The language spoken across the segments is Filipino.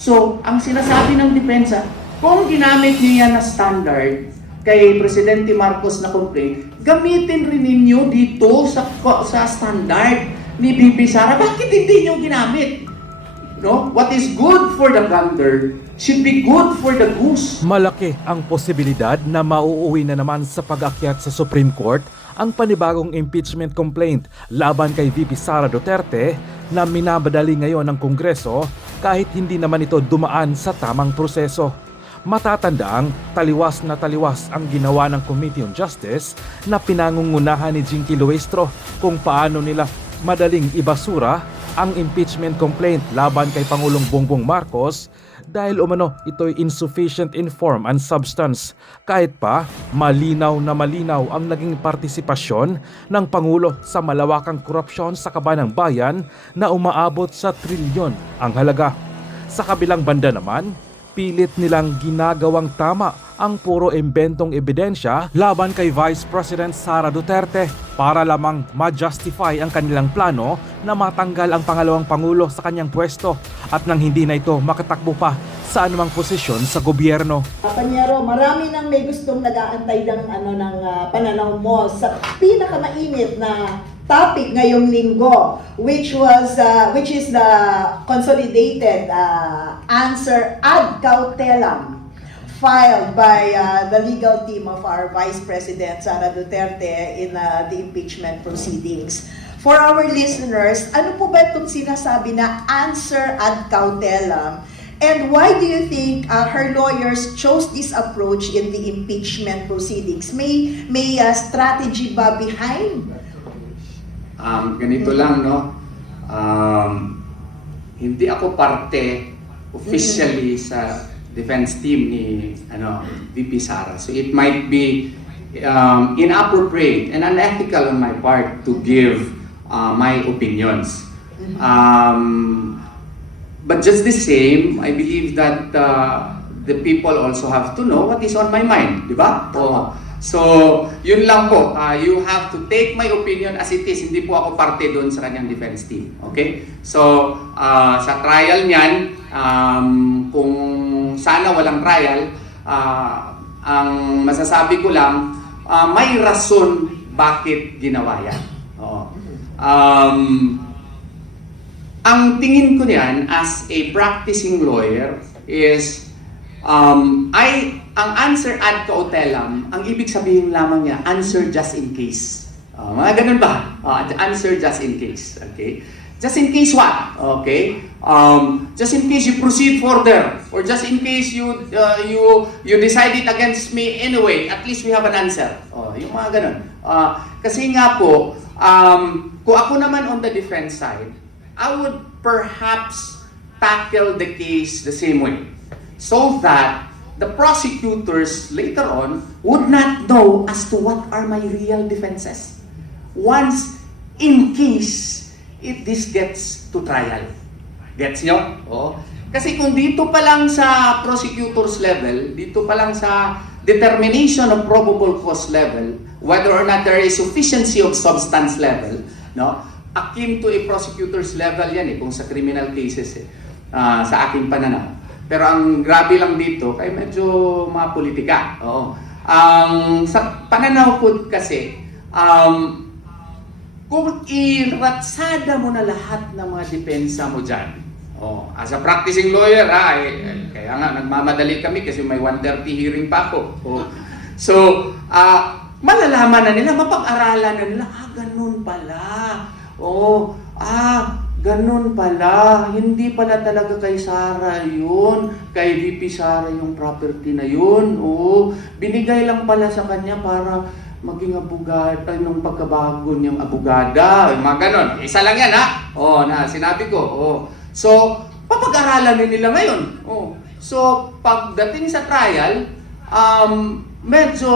So, ang sinasabi ng depensa, kung ginamit niyo yan na standard kay Presidente Marcos na complaint, gamitin rin ninyo dito sa standard ni VP Sara. Bakit hindi niyo ginamit? No? What is good for the gander should be good for the goose. Malaki ang posibilidad na mauuwi na naman sa pag-akyat sa Supreme Court ang panibagong impeachment complaint laban kay VP Sara Duterte na minabadali ngayon ng Kongreso kahit hindi naman ito dumaan sa tamang proseso. Matatandaang taliwas na taliwas ang ginawa ng Committee on Justice na pinangungunahan ni Jinky Luestro kung paano nila madaling ibasura ang impeachment complaint laban kay Pangulong Bongbong Marcos dahil umano ito'y insufficient in form and substance kahit pa malinaw na malinaw ang naging partisipasyon ng Pangulo sa malawakang korupsyon sa kaban ng bayan na umaabot sa trilyon ang halaga. Sa kabilang banda naman, pilit nilang ginagawang tama ang puro imbentong ebidensya laban kay Vice President Sara Duterte para lamang ma-justify ang kanilang plano na matanggal ang pangalawang pangulo sa kanyang pwesto at nang hindi na ito makatakbo pa sa anumang posisyon sa gobyerno. Panyero, marami nang may gustong nag-aantay ng pananaw mo sa pinakamainit na topic ngayong linggo, which is the consolidated answer ad cautelam filed by the legal team of our Vice President Sara Duterte in the impeachment proceedings. For our listeners, ano po ba itong sinasabi na answer ad cautelam? And why do you think her lawyers chose this approach in the impeachment proceedings? May strategy ba behind? Ganito lang, no? Hindi ako parte officially sa defense team ni VP Sara. So it might be inappropriate and unethical on my part to give my opinions. But just the same, I believe that the people also have to know what is on my mind, di ba? So, yun lang po. You have to take my opinion as it is. Hindi po ako parte doon sa kanyang defense team. Okay? So, sa trial niyan, kung sana walang trial, ang masasabi ko lang, may rason bakit ginawa yan. Ang tingin ko niyan as a practicing lawyer is ang answer ad cautelam, ang ibig sabihin lamang niya, answer just in case. Mga ganun ba? Answer just in case. Okay? Just in case what? Okay? Just in case you proceed further, or just in case you decide it against me anyway, at least we have an answer. Yung mga ganun. Kasi nga po, kung ako naman on the defense side, I would perhaps tackle the case the same way, so that the prosecutors later on would not know as to what are my real defenses once in case if this gets to trial. Gets nyo? Kasi kung dito pa lang sa prosecutors level, dito pa lang sa determination of probable cause level, whether or not there is sufficiency of substance level, no? Akin to a prosecutor's level yan kung sa criminal cases sa aking pananaw. Pero ang grabe lang dito, ay medyo mga politika. Sa pananaw ko kasi, kung iratsada mo na lahat ng mga depensa mo dyan, as a practicing lawyer, kaya nga nagmamadali kami kasi may 1:30 hearing pa ako. So, malalaman na nila, mapag-aralan na nila, ganun pala. Ganun pala. Hindi pala talaga kay Sara yun. Kay VP Sara yung property na yun. Binigay lang pala sa kanya para maging abogada, nung pagkabago niyang abogada. Mga ganun. Isa lang yan, na sinabi ko. So, papag-aralan na nila ngayon. So, pagdating sa trial, medyo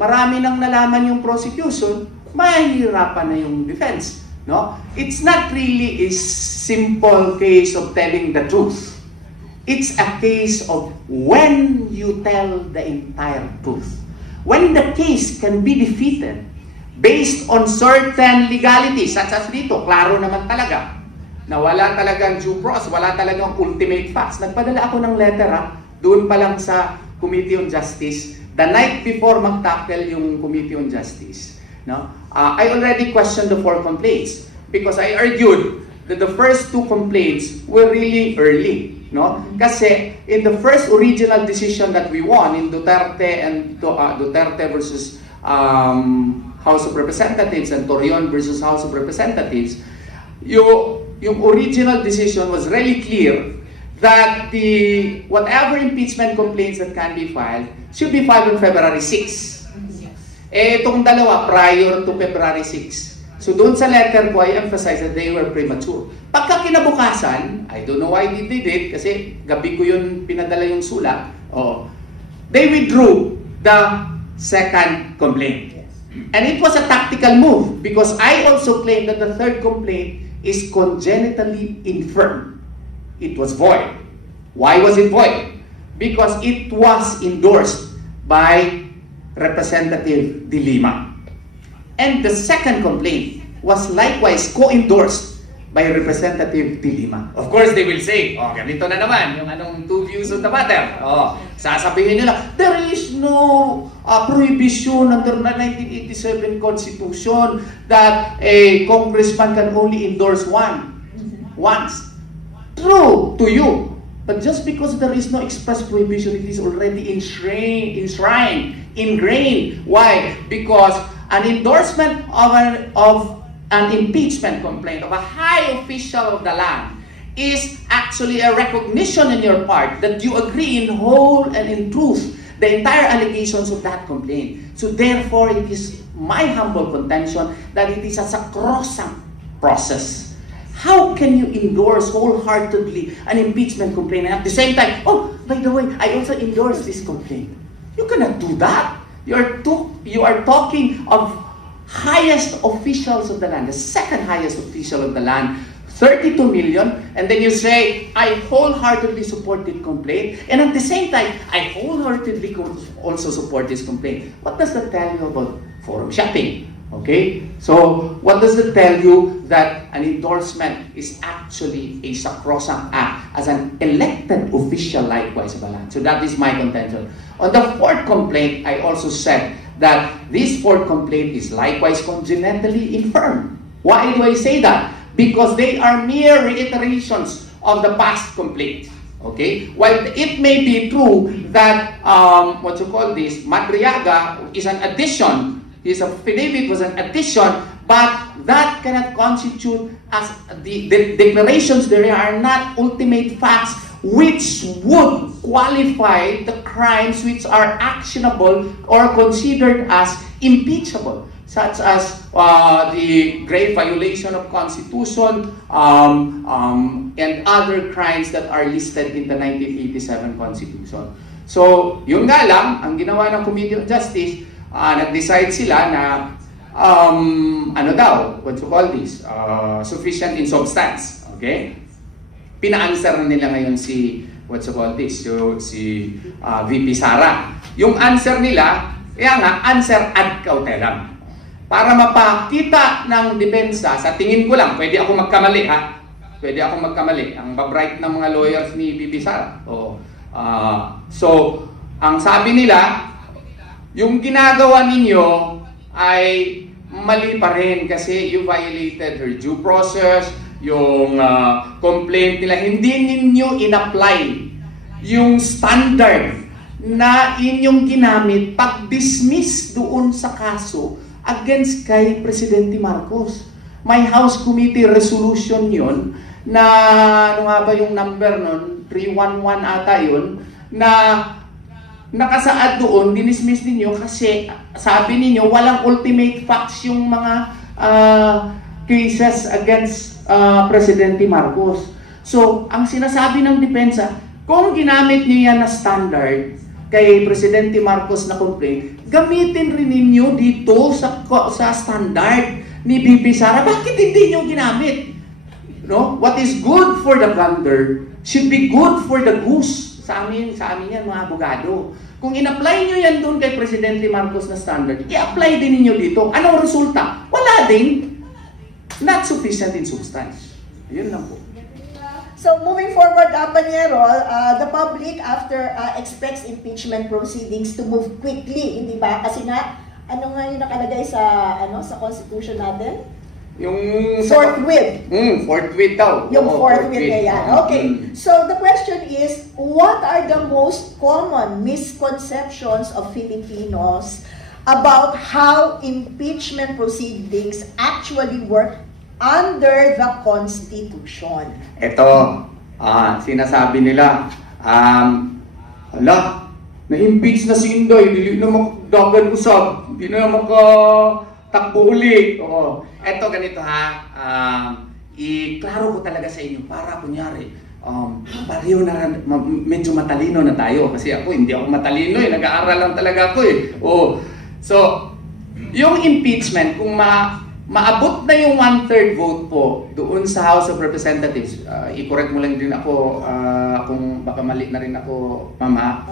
marami nang nalaman yung prosecution, mahihirapan na yung defense. No? It's not really a simple case of telling the truth. It's a case of when you tell the entire truth. When the case can be defeated based on certain legalities, such as dito, klaro naman talaga. na wala talagang due process, wala talagang ultimate facts. Nagpadala ako ng letter doon pa lang sa Committee on Justice, the night before mag-tackle yung Committee on Justice. No? I already questioned the 4 complaints because I argued that the first 2 complaints were really early. No? Kasi in the first original decision that we won in Duterte and Duterte versus House of Representatives and Torion versus House of Representatives, yung original decision was really clear that the whatever impeachment complaints that can be filed should be filed on February 6. Itong dalawa prior to February 6. So doon sa letter ko, I emphasize that they were premature. Pagka kinabukasan, I don't know why they did it, kasi gabi ko yun pinadala yung sulat, they withdrew the second complaint. And it was a tactical move because I also claim that the third complaint is congenitally infirm. It was void. Why was it void? Because it was endorsed by Representative De Lima. And the second complaint was likewise co-endorsed by Representative De Lima. Of course, they will say, ganito na naman, yung anong 2 views on the matter. Sasabihin nila, there is no prohibition under the 1987 Constitution that a congressman can only endorse once. True to you. But just because there is no express prohibition, it is already enshrined, ingrained. Why? Because an endorsement of an impeachment complaint of a high official of the land is actually a recognition in your part that you agree in whole and in truth the entire allegations of that complaint. So therefore, it is my humble contention that it is a sacrosanct process. How can you endorse wholeheartedly an impeachment complaint and at the same time, by the way, I also endorse this complaint? You cannot do that. You are talking of highest officials of the land, the second highest official of the land, 32 million, and then you say, I wholeheartedly support this complaint, and at the same time, I wholeheartedly also support this complaint. What does that tell you about forum shopping? Okay? So, what does it tell you? That an endorsement is actually a sacrosanct act as an elected official likewise of the land. So that is my contention. On the 4th complaint, I also said that this 4th complaint is likewise congenitally infirm. Why do I say that? Because they are mere reiterations of the past complaint. Okay? While it may be true that, Madriaga is an addition, his affidavit was an addition, but that cannot constitute as the declarations there are not ultimate facts which would qualify the crimes which are actionable or considered as impeachable, such as the grave violation of Constitution and other crimes that are listed in the 1987 Constitution. So, yun nga lang, ang ginawa ng Committee on Justice, nag-decide sila na sufficient in substance. Okay? Pina-answer na nila ngayon si VP Sara. Yung answer nila, answer ad cautelam. Para mapakita ng depensa, sa tingin ko lang, pwede ako magkamali Pwede ako magkamali. Ang babright ng mga lawyers ni VP Sara. So, ang sabi nila, yung ginagawa ninyo ay mali pa rin kasi you violated her due process, yung complaint nila, hindi ninyo in-apply yung standard na inyong ginamit pag-dismiss doon sa kaso against kay Presidente Marcos. May House Committee resolution yon na, ano nga ba yung number nun? 311 ata yun, na nakasaad doon, dinismiss ninyo kasi sabi ninyo walang ultimate facts yung mga cases against Presidente Marcos. So, ang sinasabi ng depensa, kung ginamit niyo yan na standard kay Presidente Marcos na complaint, gamitin rin ninyo dito sa standard ni VP Sara. Bakit hindi niyo ginamit? No? What is good for the gander should be good for the goose. Sa amin yan mga abogado. Kung in-apply nyo yan doon kay Presidente Marcos na standard, i-apply din ninyo dito. Anong resulta? Wala din. Not sufficient in substance. Yun lang po. So moving forward, Panyero, the public after expects impeachment proceedings to move quickly, hindi ba? Kasi nga, ano nga yung nakalagay sa constitution natin? Yung Forthwith. Forthwith daw. Yung Oo, forthwith na yan. Okay. Mm. So the question is, what are the most common misconceptions of Filipinos about how impeachment proceedings actually work under the Constitution? Ito, sinasabi nila, na-impeach na si Inday, hindi na makadagan usab, hindi na makatakbo uli. Oo. Ito, ganito ha, i-klaro ko talaga sa inyo para kunyari, pareho na medyo matalino na tayo kasi ako hindi ako matalino nag-aaral lang talaga ako Oh. So, yung impeachment kung maabot na yung 1/3 vote po doon sa House of Representatives, i-correct mo lang din ako kung baka mali na rin ako, mama.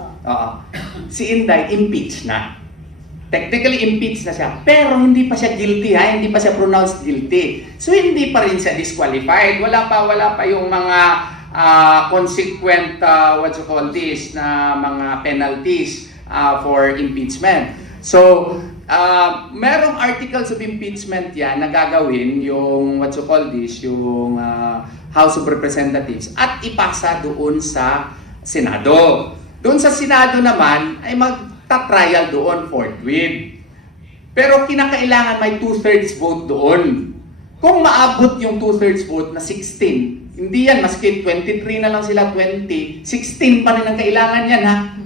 Si Inday impeach na. Technically impeached na siya, pero hindi pa siya guilty hindi pa siya pronounced guilty. So hindi pa rin siya disqualified. Wala pa yung mga consequent na mga penalties for impeachment. So merong articles of impeachment yan na gagawin yung yung House of Representatives at ipasa doon sa Senado. Doon sa Senado naman ay magta-trial doon forthwith. Pero kinakailangan may 2/3 vote doon. Kung maabot yung 2/3 vote na 16, hindi yan, maski 23 na lang sila, 20, 16 pa rin ang kailangan yan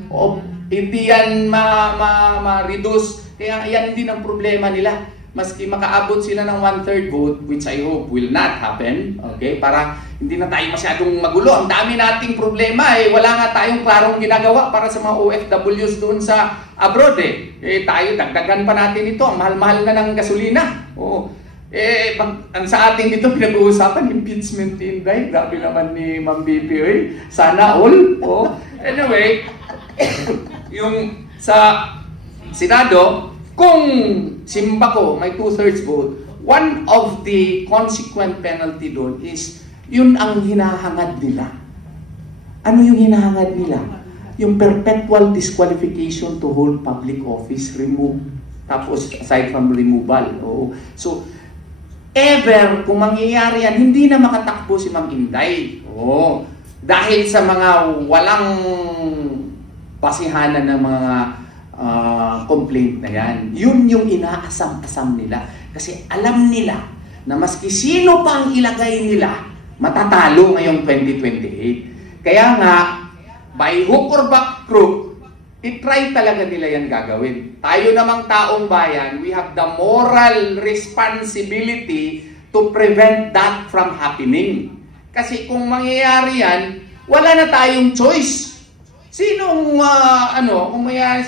O, hindi yan ma-reduce. Kaya yan din ang problema nila. Maski makaabot sila ng 1/3 vote, which I hope will not happen, okay? Para hindi na tayo masyadong magulo. Ang dami nating problema wala nga tayong klarong ginagawa para sa mga OFWs doon sa abroad tayo, dagdagan pa natin ito. Ang mahal-mahal na ng gasolina. Ang sa ating dito pinag-uusapan, impeachment Inday. Grabe naman ni Ma'am BP, sana all. Anyway, yung sa Senado, kung simba ko may 2/3 vote, one of the consequent penalty doon is yun ang hinahangad nila. Ano yung hinahangad nila? Yung perpetual disqualification to hold public office, remove. Tapos aside from removal. So, ever kung mangyayari yan, hindi na makatakbo si Ma'am Inday. Dahil sa mga walang basihanan ng mga complaint na yan. Yun yung inaasam-asam nila. Kasi alam nila na maski sino pa ang ilagay nila, matatalo ngayong 2028. Kaya nga, by hook or by crook, itry talaga nila yan gagawin. Tayo namang taong bayan, we have the moral responsibility to prevent that from happening. Kasi kung mangyayari yan, wala na tayong choice. Sinong, kung mayroon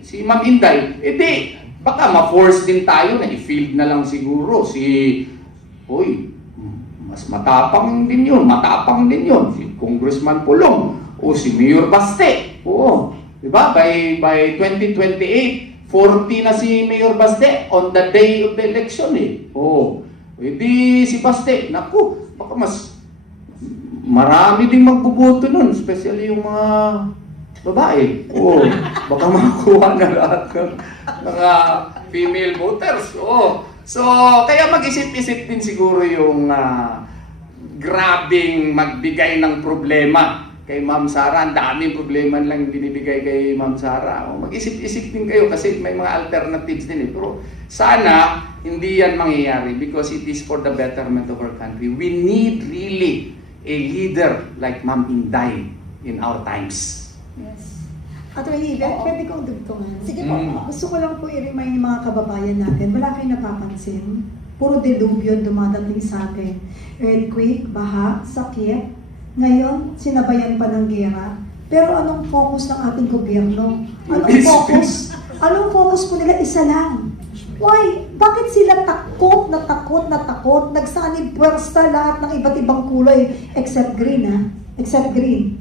si Ma'am Inday, baka ma-force din tayo na i-field na lang siguro mas matapang din yun, si Congressman Pulong, o si Mayor Baste. Diba? By 2028, 40 na si Mayor Baste on the day of the election si Baste, naku, baka mas marami ding magbuboto nun, especially yung mga babae. Baka makakuha na lahat ng mga female voters. So, kaya mag-isip-isip din siguro yung grabing magbigay ng problema kay Ma'am Sara. Ang daming problema lang binibigay kay Ma'am Sara. Mag-isip-isip din kayo kasi may mga alternatives din Pero sana hindi yan mangyayari because it is for the betterment of our country. We need really a leader like Ma'am Inday in our times. Yes. Attorney, pwede kong dugtungan. Sige po. Gusto ko lang po i-remind yung mga kababayan natin, wala kayong napapansin. Puro dilubyo dumadating sa atin. Earthquake, baha, sakit. Ngayon, sinabayan pa ng gera. Pero anong focus ng ating gobyerno? Anong focus? Anong focus po nila? Isa lang. Why? Bakit sila takot na takot? Nagsanib pwersta lahat ng iba't ibang kulay except green Except green.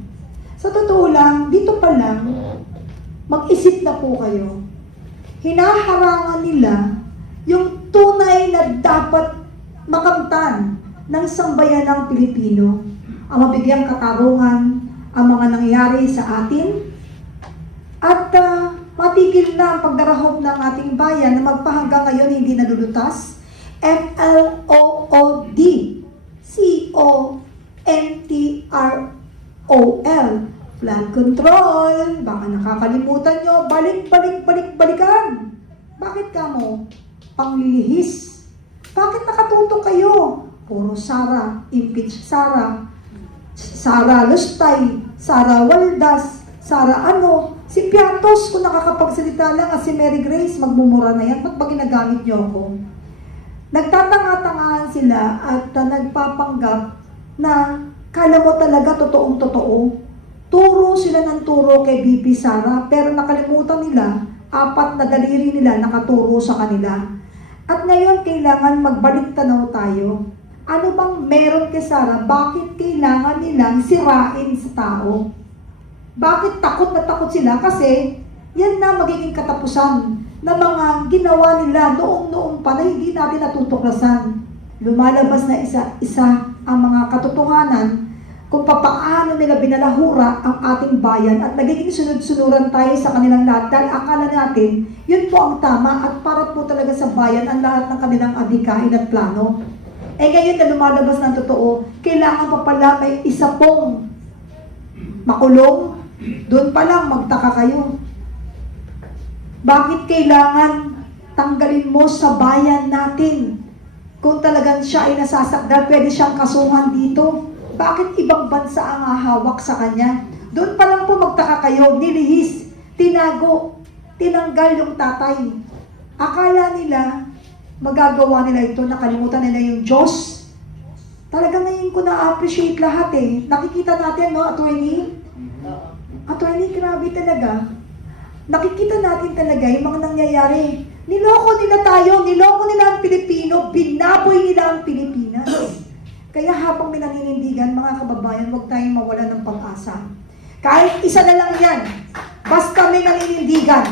Sa totoo lang, dito pa lang, mag-isip na po kayo. Hinaharangan nila yung tunay na dapat makamtan ng sambayanang Pilipino ang mabigyang katarungan ang mga nangyayari sa atin at matigil na ang pagdarahop ng ating bayan na magpahanggang ngayon hindi nalulutas. FLOOD CONTROL flood control. Baka nakakalimutan nyo, balikan. Bakit ka mo? Panglilihis. Bakit nakatuto kayo? Puro Sara, impeach Sara, Sara Lustay, Sara Waldas, Sara ano, si Piatos kung nakakapagsalita lang at si Mary Grace magmumura na yan. Ba't ba ginagamit nyo ako? Nagtatanga-tangahan sila at nagpapanggap na kala mo talaga totoong-totoo. Turo sila ng turo kay BP Sara pero nakalimutan nila, 4 na daliri nila nakaturo sa kanila. At ngayon kailangan magbalik tanaw tayo. Ano bang meron kay Sara? Bakit kailangan nilang sirain sa tao? Bakit takot na takot sila? Kasi yan na magiging katapusan na mga ginawa nila noong pa na hindi natin natutuklasan. Lumalabas na isa-isa ang mga katotohanan kung papaano nila binalahura ang ating bayan at nagiging sunod-sunuran tayo sa kanilang lahat dahil akala natin yun po ang tama at para po talaga sa bayan ang lahat ng kanilang adhikain at plano. Eh ngayon na lumalabas ng totoo, kailangan pa pala may isa pong makulong. Doon pa lang magtaka kayo. Bakit kailangan tanggalin mo sa bayan natin? Kung talagang siya ay nasasakdal, pwede siyang kasuhan dito. Bakit ibang bansa ang hahawak sa kanya? Doon pa lang po magtaka kayo, nilihis, tinago, tinanggal yung tatay. Akala nila, magagawa nila ito, nakalimutan nila yung Diyos. Talagang ngayon ko na-appreciate lahat eh. Nakikita natin, no, attorney? Attorney, grabe talaga. Nakikita natin talaga yung mga nangyayari. Niloko nila tayo, niloko nila ang Pilipino, binaboy nila ang Pilipinas. Kaya habang may naninindigan, mga kababayan, huwag tayong mawala ng pag-asa. Kahit isa na lang yan, basta may naninindigan,